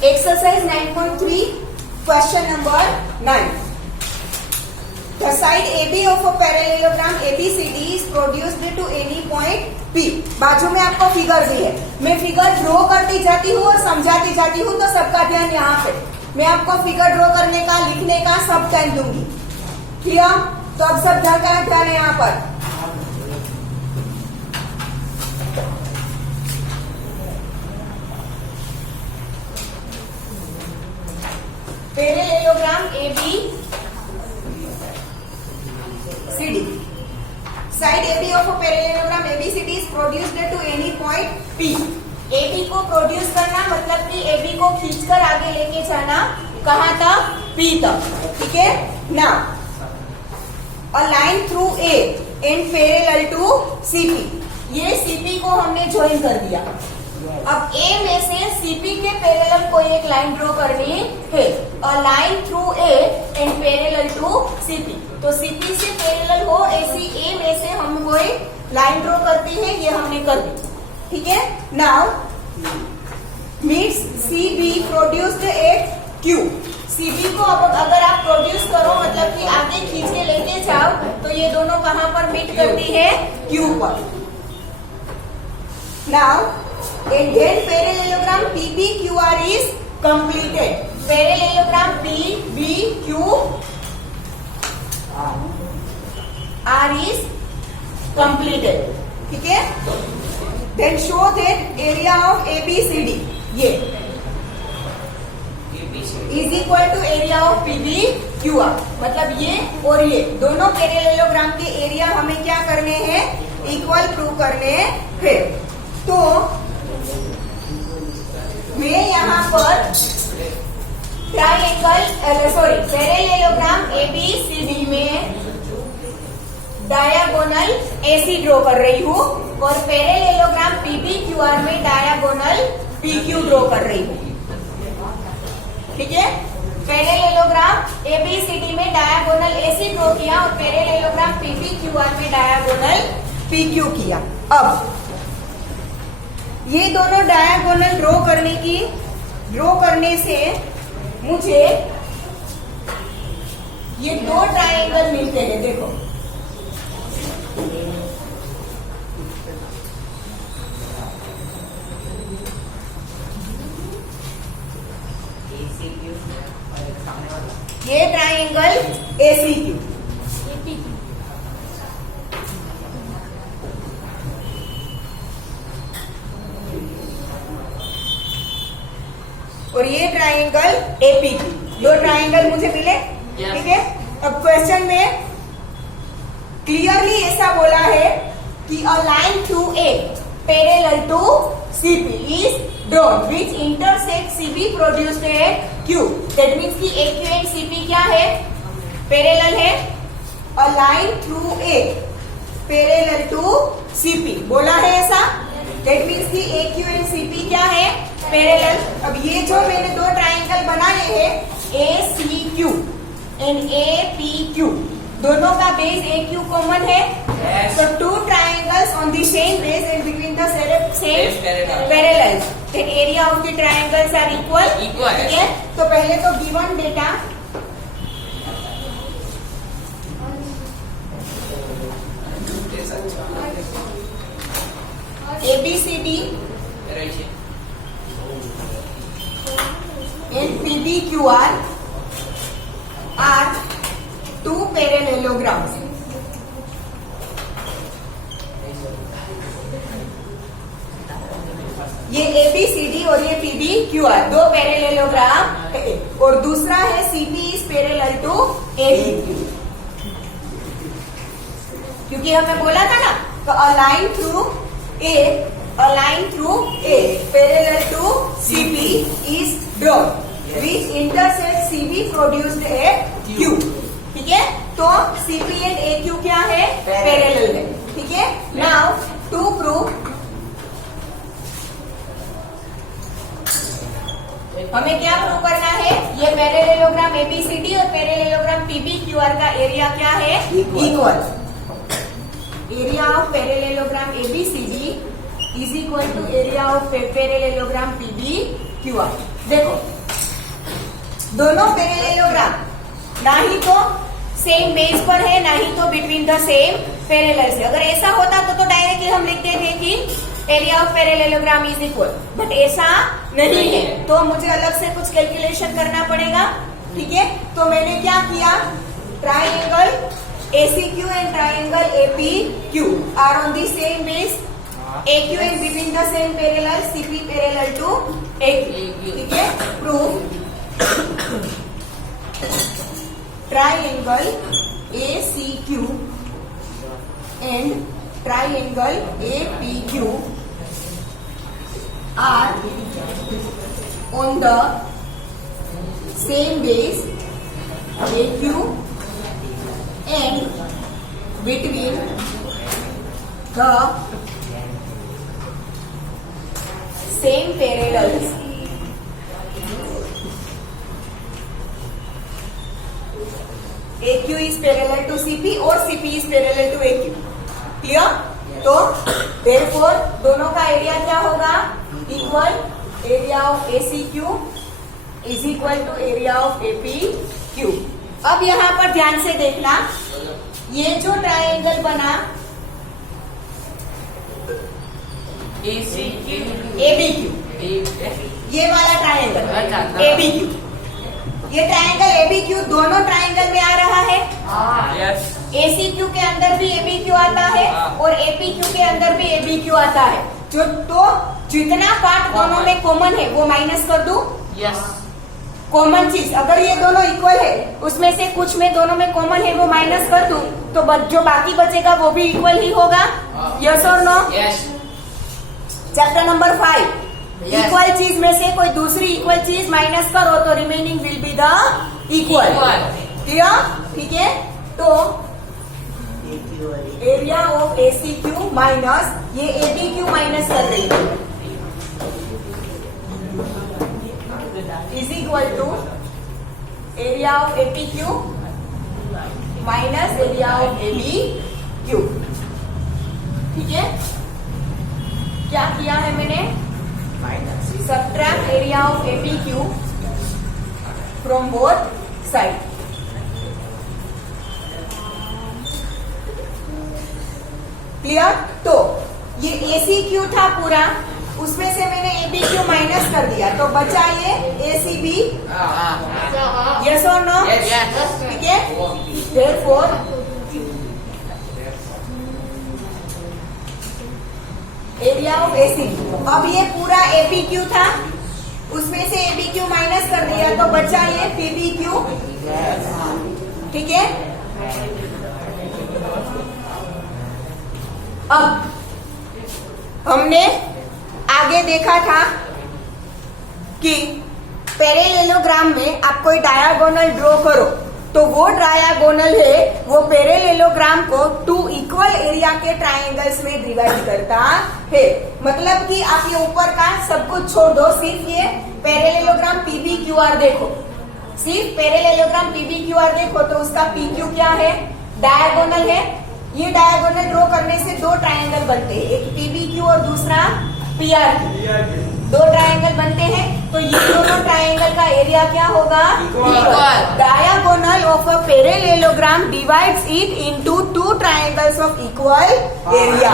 Exercise 9.3, question number 9. The side AB of a parallelogram ABCD is produced to any point P. बाजू में आपको figure भी है, मैं फिगर ड्रॉ करती जाती हूँ और समझाती जाती हूँ, तो सबका ध्यान यहाँ पे। मैं आपको फिगर ड्रॉ करने का, लिखने का सब टाइम दूंगी, ठीक है? तो अब सब ध्यान है यहाँ पर। Parallelogram ABCD, side AB of a parallelogram ABCD is produced to any point P. AB को प्रोड्यूस करना मतलब कि AB को खींचकर आगे लेके जाना, कहाँ तक? P तक, ठीक है? Now a line through A and parallel to CP. ये CP को हमने ज्वाइन कर दिया। अब A में से CP के पैरेलल कोई एक लाइन ड्रॉ करनी है। A line through A and parallel to CP. तो CP से पैरेलल हो ऐसी A में से हम कोई लाइन ड्रॉ करती है, ये हमने कर दी, ठीक है? Now meets CB produced at Q. CB को अब अगर आप प्रोड्यूस करो मतलब कि आगे खींच के लेके जाओ, तो ये दोनों कहाँ पर मीट करती है? Q पर। Now and then parallelogram PBQR is completed. Parallelogram PBQR is completed. ठीक है? Then show that area of ABCD ये is equal to area of PBQR. मतलब ये और ये दोनों पैरेललोग्राम के एरिया हमें क्या करने हैं? इक्वल प्रूव करने हैं। तो मैं यहाँ पर पैरेललोग्राम ABCD में डायगोनल AC ड्रॉ कर रही हूँ और पैरेललोग्राम PBQR में डायगोनल PQ ड्रॉ कर रही हूँ, ठीक है? पैरेललोग्राम ABCD में डायगोनल AC ड्रॉ किया और पैरेललोग्राम PBQR में डायगोनल PQ किया। अब ये दोनों डायगोनल ड्रॉ करने से मुझे ये दो ट्रायंगल मिलते हैं। देखो ये ट्रायंगल ACQ, और ये ट्रायंगल APQ। दो ट्रायंगल मुझे मिले, ठीक है? अब क्वेश्चन में क्लियरली ऐसा बोला है कि a line through A parallel to CP is drawn which intersect CB produced at Q. That means कि AQ एंड CP क्या है? पैरेलल है। A line through A parallel to CP बोला है ऐसा। दैट मीन्स कि AQ एंड CP क्या है? पैरेलल। अब ये जो मैंने दो ट्रायंगल बनाए हैं ACQ एंड APQ, दोनों का बेस AQ कॉमन है। So two triangles on the same base and between the same parallels, then area of the triangles are equal. ठीक है? तो पहले तो given data ABCD and PBQR are two parallelograms. ये ABCD और ये PBQR दो पैरेललोग्राम है, और दूसरा है CP is parallel to ABQ, क्योंकि हमें बोला था ना, तो a line through A parallel to CP is drawn which intersect CB produced at Q, ठीक है? तो CP एंड AQ क्या है? पैरेलल है, ठीक है? नाउ टू प्रूव हमें क्या प्रूव करना है? ये पैरेललोग्राम ABCD और पैरेललोग्राम PBQR का एरिया क्या है? Equal. Area of parallelogram ABCD is equal to area of parallelogram PBQR। देखो दोनों पैरेललोग्राम ना ही तो सेम बेस पर है ना ही तो बिटवीन द सेम पैरेलल है। अगर ऐसा होता तो डायरेक्टली हम लिखते थे कि area of parallelogram is equal, but ऐसा नहीं है तो मुझे अलग से कुछ कैलकुलेशन करना पड़ेगा। ठीक है, तो मैंने क्या किया, triangle ACQ and triangle APQ are on the same base, AQ is between the same parallel, CP parallel to AQ. ठीक है, prove triangle ACQ and triangle APQ are on the same base AQ and between the same parallels AQ is parallel to CP और CP is parallel to AQ. Clear? तो therefore दोनों का area क्या होगा, equal, area of ACQ is equal to area of APQ. अब यहाँ पर ध्यान से देखना, ये जो ट्रायंगल बना ABQ, ये वाला ट्रायंगल ABQ, ये ट्रायंगल ABQ दोनों ट्रायंगल में आ रहा है। ACQ के अंदर भी ABQ आता है और APQ के अंदर भी ABQ आता है। जो तो जितना पार्ट दोनों में कॉमन है वो माइनस कर दूं। कॉमन चीज अगर ये दोनों इक्वल है, उसमें से कुछ में दोनों में कॉमन है वो माइनस कर दूं, तो जो बाकी बचेगा वो भी इक्वल ही होगा। यस और नो? चैप्टर नंबर 5, इक्वल चीज में से कोई दूसरी इक्वल चीज माइनस करो तो remaining will be the equal. Clear? ठीक है, तो एरिया ऑफ ACQ माइनस ये ABQ माइनस कर रही है is equal to area of APQ minus area of ABQ। ठीक है, क्या किया है मैंने, subtract area of APQ from both sides. Clear? तो ये ACQ था पूरा, उसमें से मैंने ABQ माइनस कर दिया तो बचा ये ACB। यस और नो? ठीक है, therefore एरिया ऑफ ACB। अब ये पूरा APQ था, उसमें से ABQ माइनस कर दिया तो बचा ये PBQ। ठीक है, अब हमने आगे देखा था कि पैरेललोग्राम में आप कोई डायगोनल ड्रॉ करो तो वो डायगोनल है वो पैरेललोग्राम को 2 इक्वल एरिया के ट्रायंगल्स में डिवाइड करता है। मतलब कि आप ये ऊपर का सब कुछ छोड़ दो, सिर्फ ये पैरेललोग्राम PBQR देखो, सिर्फ पैरेललोग्राम PBQR देखो तो उसका PQ क्या है, डायगोनल है। ये डायगोनल ड्रॉ करने से 2 ट्रायंगल बनते हैं, एक PBQ और दूसरा PRQ। 2 ट्रायंगल बनते हैं तो ये दोनों ट्रायंगल का एरिया क्या होगा, equal. Diagonal of a parallelogram divides it into 2 triangles of equal area.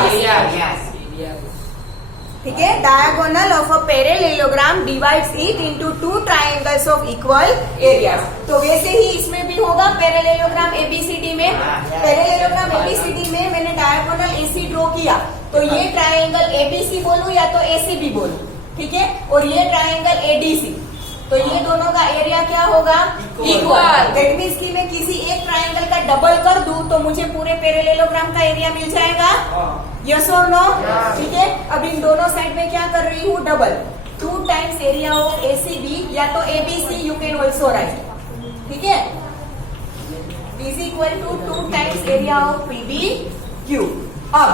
ठीक है, diagonal of a parallelogram divides it into 2 triangles of equal area. तो वैसे ही इसमें भी होगा पैरेललोग्राम ABCD में। पैरेललोग्राम ABCD में मैंने डायगोनल AC ड्रॉ किया तो ये ट्रायंगल ABC बोलूं या तो ACB बोलूं, ठीक है, और ये ट्रायंगल ADC, तो ये दोनों का एरिया क्या होगा, इक्वल। दैट मीन्स कि मैं किसी एक ट्रायंगल का डबल कर दूं तो मुझे पूरे पैरेललोग्राम का एरिया मिल जाएगा। यस और नो? ठीक है, अब इन दोनों साइड में क्या कर रही हूँ, double, 2 times area of ACB या तो ABC you can also write. ठीक है, is equal to 2 times area of PBQ। अब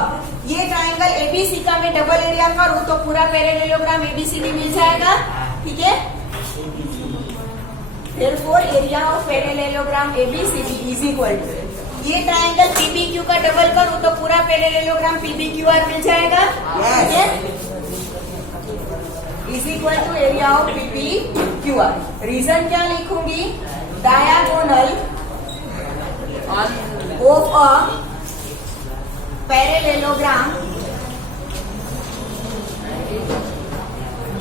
ये ट्रायंगल ABC का मैं डबल एरिया करूं तो पूरा पैरेललोग्राम ABCD मिल जाएगा। ठीक है, therefore area of parallelogram ABCD is equal to ये ट्रायंगल PBQ का डबल करूं तो पूरा पैरेललोग्राम PBQR मिल जाएगा। ठीक है, is equal to area of PBQ। QR। Reason क्या लिखूंगी? Diagonal of a parallelogram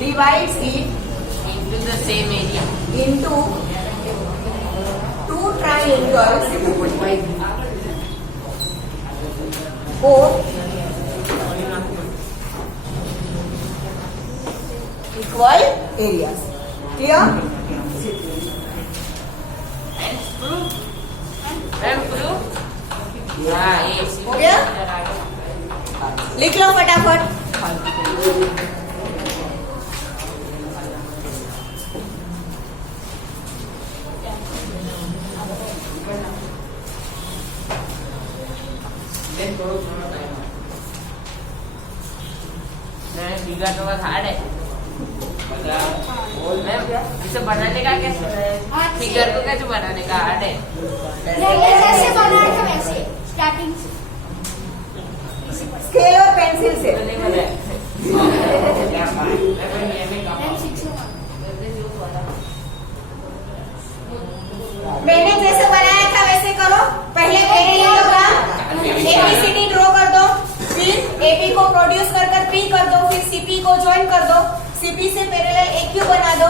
divides it into the same area. into two triangles of equal areas। Clear? And proof? हाँ, ये हो गया? लिख लो फटाफट। फिगर तो बहुत हार्ड है। मैम इसे बनाने का कैसे? फिगर को कैसे बनाने का हार्ड है? जैसे बनाया था वैसे स्टार्टिंग से। स्केल और पेंसिल से। मैंने जैसे बनाया था वैसे करो। पहले पैरेललोग्राम एबीसीडी ड्रॉ कर दो, फिर एबी को प्रोड्यूस कर पी कर दो, फिर सीपी को ज्वाइन कर दो, सीपी से पैरेलल एक्यू बना दो।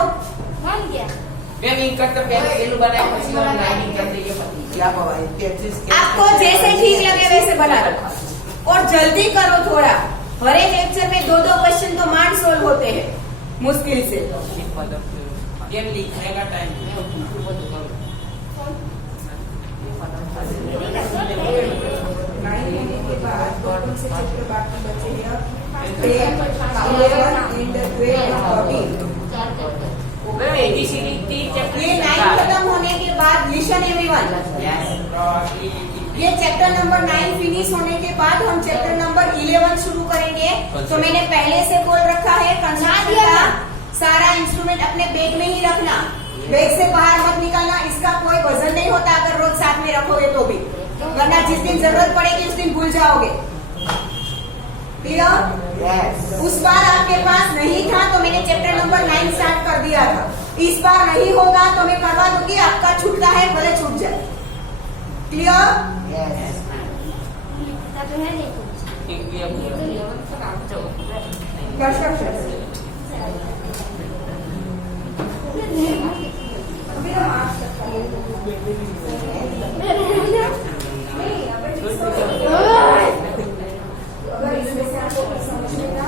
बन गया। आपको जैसे ठीक लगे वैसे बना लो और जल्दी करो थोड़ा। हर एक लेक्चर में 2-2 क्वेश्चन तो मान सोल्व होते हैं मुश्किल से। ये लिखने का टाइम के बाद बॉटम से चैप्टर बाकी बचे हैं 10, 11 and 12 14। एबीसीडी 3 चैप्टर ये 9 खत्म होने के बाद लिसन एवरीवन, ये चैप्टर नंबर 9 फिनिश होने के बाद हम चैप्टर नंबर 11 शुरू करेंगे। तो मैंने पहले से बोल रखा है कंस्ट्रक्शन का सारा इंस्ट्रूमेंट अपने बैग में ही रखना, बैग से बाहर मत निकालना। इसका कोई वजन नहीं होता अगर रोज साथ में रखोगे तो भी, वरना जिस दिन जरूरत पड़ेगी उस दिन भूल जाओगे। क्लियर? उस बार आपके पास नहीं था तो मैंने चैप्टर नंबर 9 स्टार्ट कर दिया था। इस बार नहीं होगा तो मैं करवा दूंगी, आपका छूटता है भले छूट जाए। क्लियर? तो है नहीं कुछ। कंस्ट्रक्शन अगर इसमें से आपको कुछ समझने का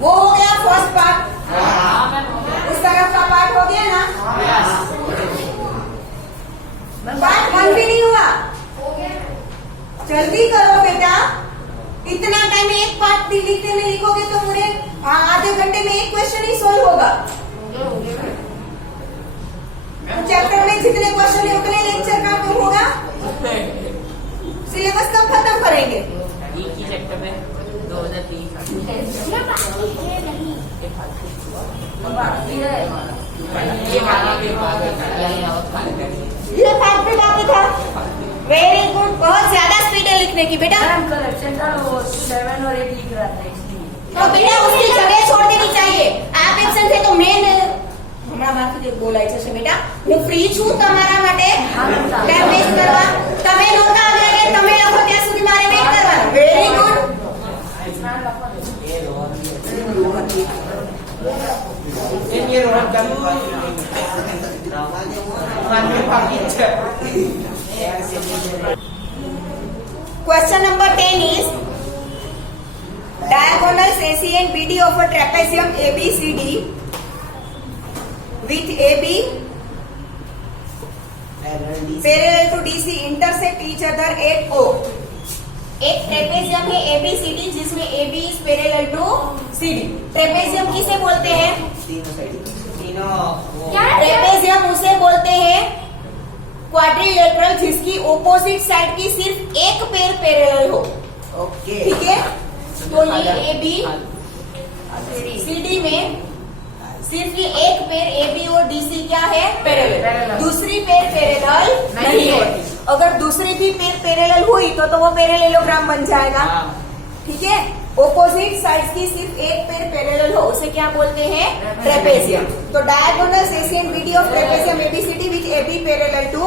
वो हो गया फर्स्ट पार्ट। उस तरफ का पार्ट हो गया ना? पार्ट 1 भी नहीं हुआ। जल्दी करो बेटा, इतना टाइम एक पार्ट लिखने में लिखोगे तो पूरे आधे घंटे में एक क्वेश्चन ही सोल्व होगा। चैप्टर में जितने क्वेश्चन है उतने लेक्चर का क्यों होगा? सिलेबस कब खत्म करेंगे? एक ही चैप्टर में 2030 ये पार्ट भी बाकी था। वेरी गुड, बहुत ज्यादा स्पीड है लिखने की बेटा। 7 और 8 लिख रहा था इसलिए। तो बेटा उसकी जगह छोड़ देनी चाहिए। आप एब्सेंट थे तो मेन હમણાં બાકી બોલાય છે બેટા, હું ફ્રી છું તમારા માટે ટાઈમ વેસ્ટ કરવા। તમે નહોતા આવ્યા એટલે તમે લખો ત્યાં સુધી મારે વેઇટ કરવાનો। Very good. Question number 10 is diagonals AC and BD of a trapezium ABCD with AB parallel to DC intersect each other at O. एक ट्रेपेजियम है ABCD जिसमें AB is parallel to CD। Trapezium किसे बोलते हैं? Trapezium उसे बोलते हैं quadrilateral जिसकी ऑपोजिट साइड की सिर्फ एक पेयर पैरेलल हो। ओके ठीक है, तो ये AB CD में सिर्फ ये एक पेयर AB और DC क्या है? पैरेलल। दूसरी पेयर पैरेलल नहीं होती। अगर दूसरी भी पेयर पैरेलल हुई तो वो पैरेललोग्राम बन जाएगा। ठीक है, ऑपोजिट साइड्स की सिर्फ एक पेयर पैरेलल हो उसे क्या बोलते हैं? ट्रेपेजियम। तो diagonals AC and BD of trapezium ABCD which AB parallel to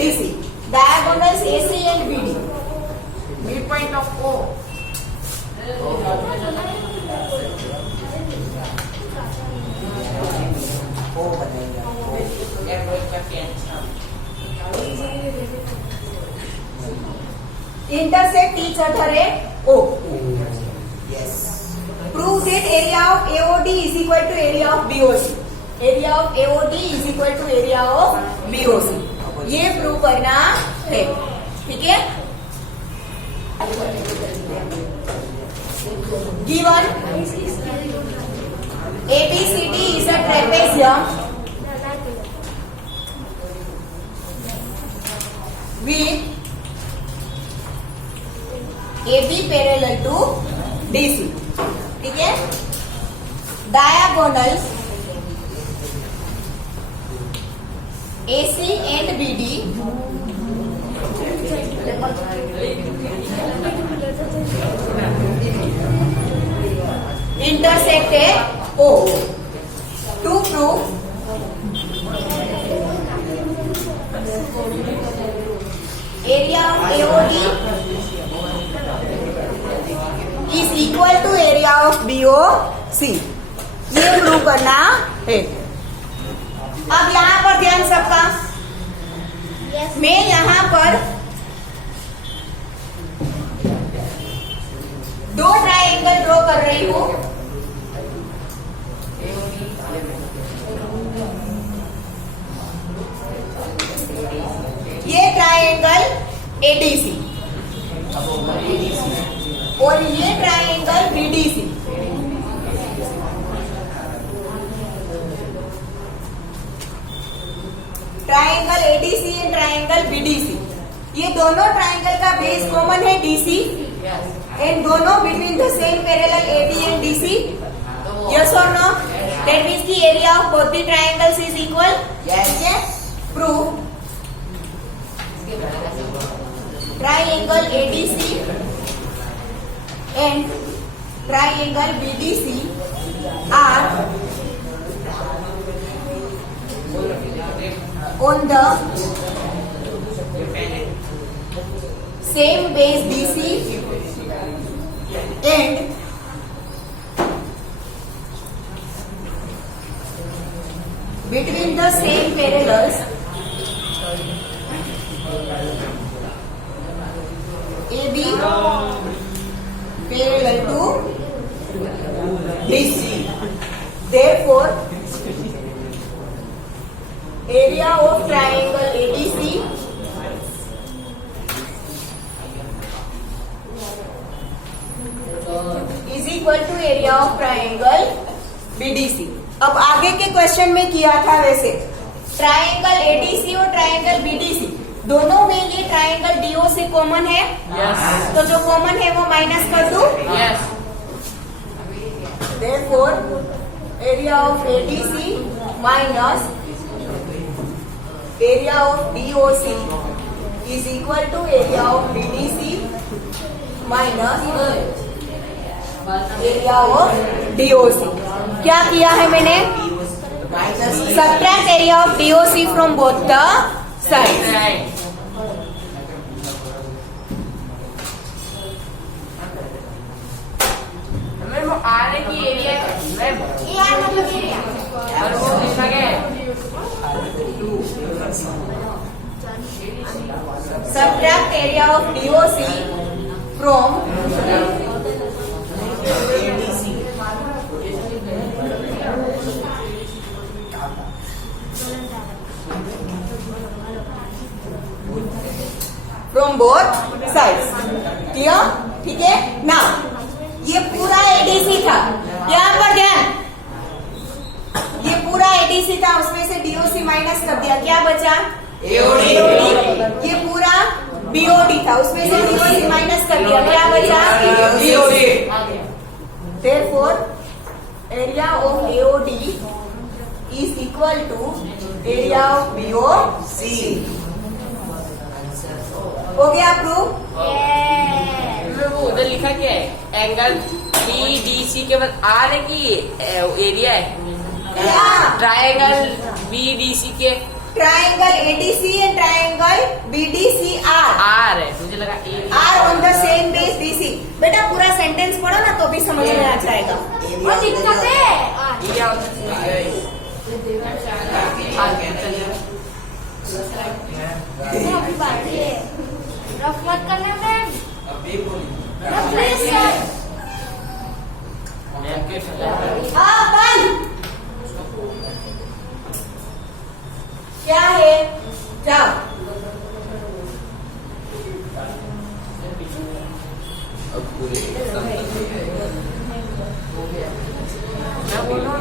DC। Diagonals AC and BD, mid point of O। O बनाएंगे intersect each other at O. Yes Prove that area of AOD is equal to area of BOC. Area of AOD is equal to area of BOC. ये prove करना है। ठीक है, given ABCD is a trapezium with AB parallel to DC। ठीक है, diagonals AC and BD intersect at O to prove area of AOD is equal to area of BOC। ये prove करना है। अब यहाँ पर ध्यान सबका, मैं यहाँ पर दो ट्रायंगल ड्रॉ कर रही हूँ। ये ट्रायंगल ADC और ये triangle BDC। Triangle ADC and triangle BDC, ये दोनों ट्रायंगल का बेस कॉमन है DC एंड दोनों between the same parallel AB and DC। Yes और नो? दैट मीन्स की area of both the triangles is equal. Yes, prove triangle ADC and triangle BDC are on the same base DC and between the same parallels AB parallel to DC। Therefore, area of triangle ADC is equal to area of triangle BDC। अब आगे के question में किया था वैसे, triangle ADC और triangle BDC दोनों में ये ट्रायंगल DOC कॉमन है। Yes। तो जो कॉमन है वो माइनस कर दूं। Yes। Therefore, area of ADC minus area of DOC is equal to area of BDC minus area of DOC। क्या किया है मैंने? Subtract area of DOC from both the sides। Right। Ma'am वो आने की एरिया मैम, मतलब area और वो कितना क्या है? Subtract area of DOC from both sides। Clear? ठीक है ना, ये पूरा एडीसी था, यहाँ पर ध्यान, ये पूरा एडीसी था, उसमें से डीओसी माइनस कर दिया, क्या बचा? एओडी। ये पूरा बीओडी था, उसमें से डीओसी माइनस कर दिया, क्या बचा? BOD. Therefore, area of AOD is equal to area of BOC. हो गया प्रूव? वो उधर लिखा क्या है? एंगल BDC के बाद आर है कि एरिया है? ट्रायंगल BDC के triangle ADC and triangle BDCR are है, मुझे लगा are on the same base DC। बेटा पूरा सेंटेंस पढ़ो ना तो भी समझ में आ जाएगा। और दिक्कत है एरिया। अभी बाकी है, रफ मत करना मैम, प्लीज सर। हाँ बंद। क्या है? जाओ। मैं बोल रहा हूँ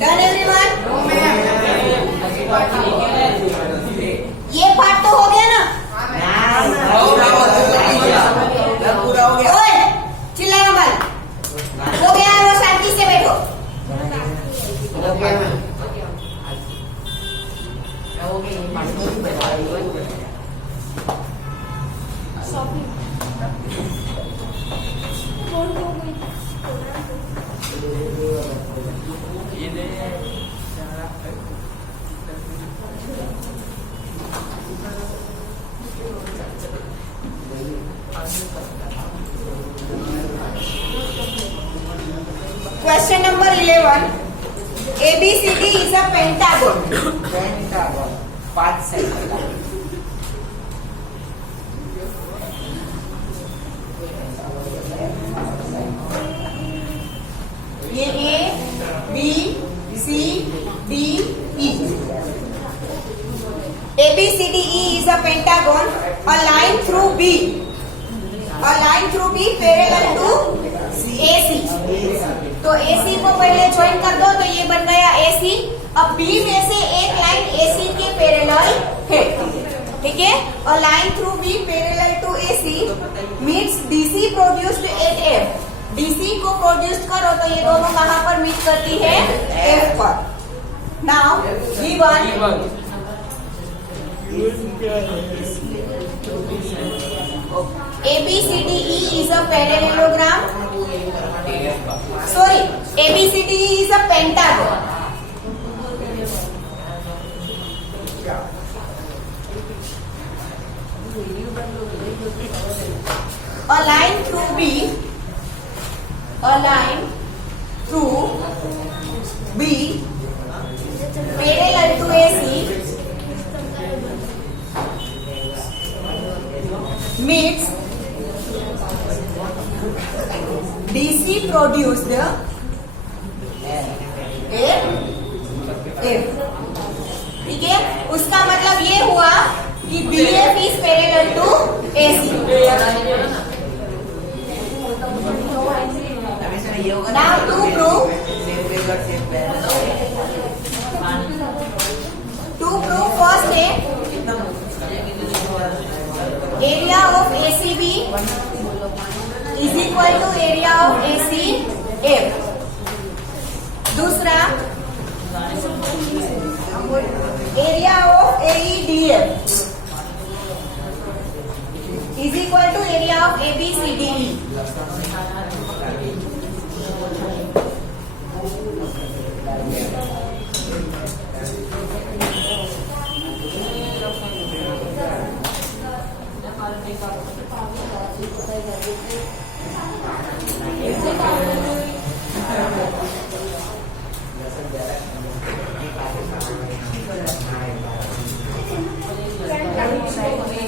Done everyone? ये पार्ट तो हो गया ना? पूरा हो गया। ओए, चिल्लाना मत। हो गया है, वो शांति से बैठो। Question number 11. ABCD is a pentagon. Pentagon 5 side का। ये A, B, C, D, E. ABCDE is a pentagon. A line through B. A line through B parallel to AC. तो AC को पहले ज्वाइन कर दो, तो ये बन गया AC। अब B में से एक लाइन AC के पैरेलल है, ठीक है? A line through B parallel to AC meets DC produced at F. DC को प्रोड्यूस करो तो ये दोनों कहाँ पर मीट करती है? F पर। Now given ABCDE is a parallelogram. Sorry, ABCDE is a pentagon. A line through B, a line through B, parallel to AC, meets DC produced F. ठीक है, उसका मतलब ये हुआ कि BF is parallel to AC. Now to prove first है is equal to area of AC F। दूसरा area of AEDF is equal to area of ABCDE।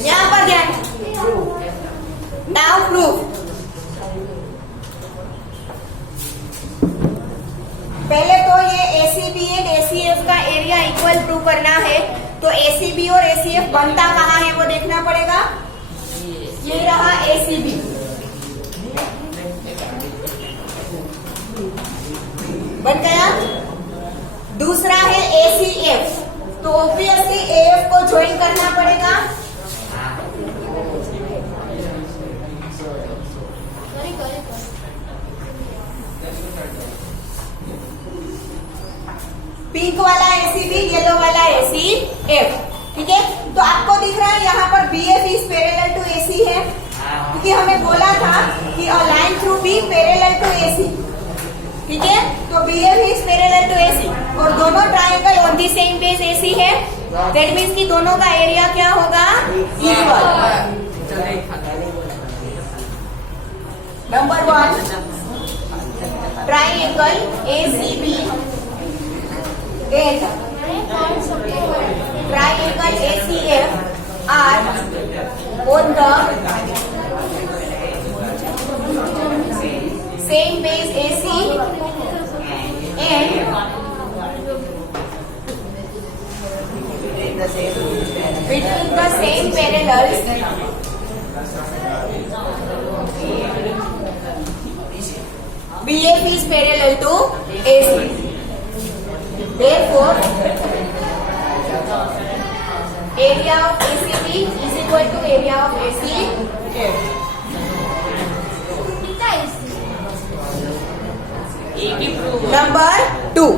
यहां पर ध्यान, नाउ प्रूफ। पहले तो ये ACB एंड ACF का एरिया इक्वल प्रूव करना है। तो ACB और ACF बनता कहाँ है वो देखना पड़ेगा। ये रहा ACB, बन गया। दूसरा है ACF, तो ऑब्वियसली AF को ज्वाइन करना पड़ेगा। पिंक वाला ACB, येलो वाला ACF, ठीक है। तो आपको दिख रहा है यहाँ पर BF is parallel to AC है, क्योंकि हमें बोला था कि a line through B parallel to AC, ठीक है। तो BF is parallel to AC और दोनों triangle on the same base AC है। दैट मीन्स कि दोनों का एरिया क्या होगा, इक्वल। Number 1, triangle ACB and triangle ACF are on the same base AC and between the same parallels BF is parallel to AC. Therefore, area of ACB is equal to area of ACF. Number 2।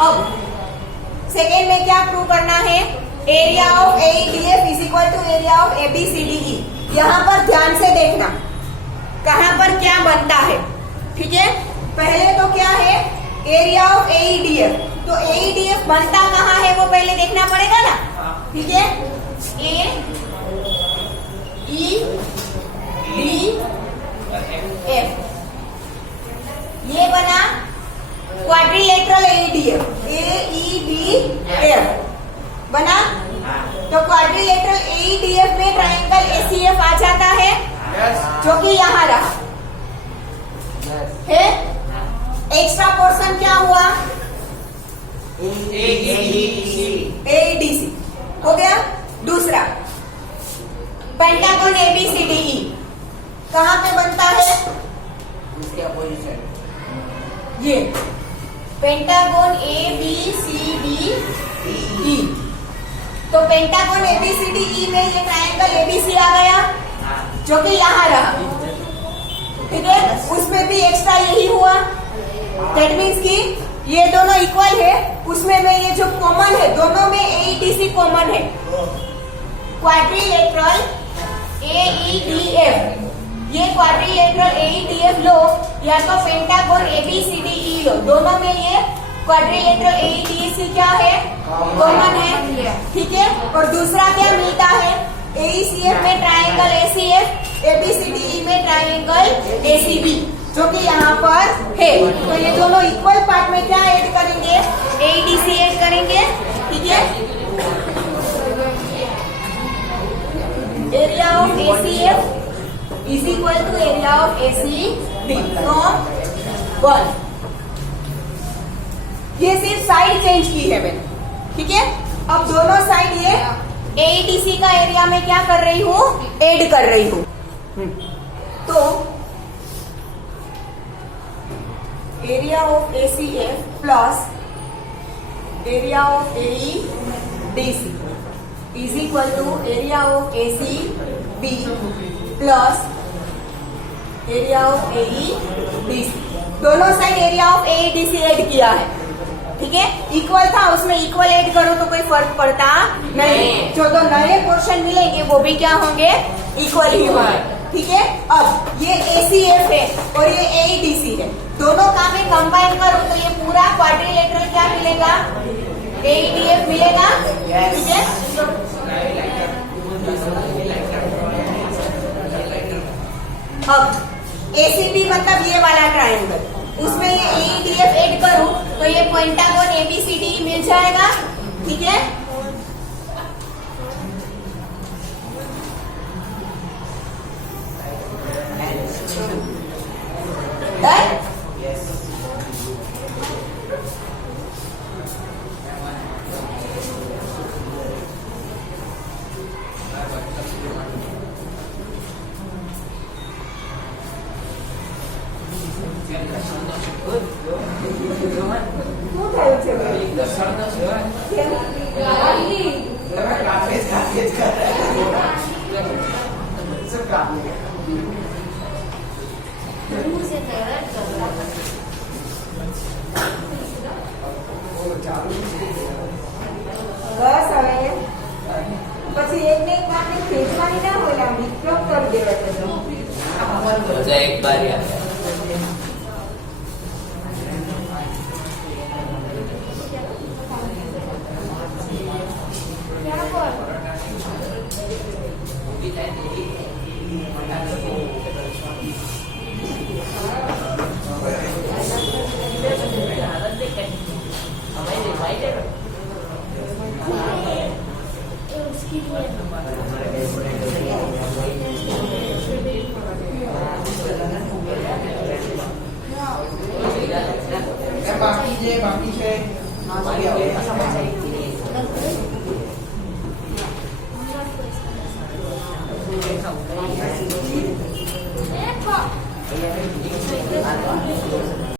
अब second में क्या prove करना है, area of AEDF is equal to area of ABCDE। यहाँ पर ध्यान से देखना कहाँ पर क्या बनता है, ठीक है। पहले तो क्या है, एरिया ऑफ AEDF, तो AEDF बनता कहाँ है वो पहले देखना पड़ेगा ना, ठीक है। AEDF ये बना क्वाड्रिलेटरल AEDF, AEDF बना। तो क्वाड्रिलेटरल AEDF में ट्रायंगल ACF आ जाता है, जो कि यहाँ रहा है। एक्स्ट्रा पोर्शन क्या हुआ, AEDC हो गया। दूसरा पेंटागन ABCDE कहाँ पे बनता है, इसके अपोजिशन, ये पेंटागन ABCDE। तो पेंटागन ABCDE में ये ट्रायंगल ABC आ गया, जो कि यहाँ रहा, ठीक है। उसमें भी एक्स्ट्रा यही हुआ। दैट मीन्स कि ये दोनों इक्वल है, उसमें में ये जो कॉमन है, दोनों में AEDC कॉमन है। क्वाड्रिलेटरल AEDF, ये क्वाड्रिलेटरल AEDF लो या तो पेंटागन ABCDE लो, दोनों में ये क्वाड्रिलेटरल AEDC क्या है, कॉमन है, ठीक है। और दूसरा क्या मिलता है, AECF में ट्रायंगल ACF, ABCDE में ट्रायंगल ACB, जो कि यहाँ पर है। तो ये दोनों इक्वल पार्ट में क्या ऐड करेंगे, AEDC ऐड करेंगे, ठीक है। Area of ACF is equal to area of ACB from 1। ये सिर्फ साइड चेंज की है मैंने, ठीक है। अब दोनों साइड ये AEDC का एरिया में क्या कर रही हूँ, ऐड कर रही हूँ। तो area of ACF plus area of AEDC is equal to area of ACB B plus area of A D C, दोनों side area of A D C add किया है, ठीक है। इक्वल था, उसमें इक्वल ऐड करो तो कोई फर्क पड़ता नहीं। जो दो नए पोर्शन मिलेंगे वो भी क्या होंगे, इक्वल ही होंगे, ठीक है। अब ये ACF है और ये AEDC है, दोनों का मैं कंबाइन करूं तो ये पूरा क्वाड्रिलेटरल क्या मिलेगा, AEDF मिलेगा, ठीक है। अब ACB मतलब ये वाला ट्रायंगल, उसमें ये AEDF ऐड करूं तो ये पेंटागन ABCD मिल जाएगा, ठीक है। Done? શું થયું છે ભાઈ? કેમ? मुझे फेवरेट कर બસ હવે પછી એકને એક વાતને ખેંચવાની ના હોય, આમ વિસ્તૃત કરી દેવા છે તો. मजा एक बार ही आता है। क्या बोल उसकी बाकी से देखो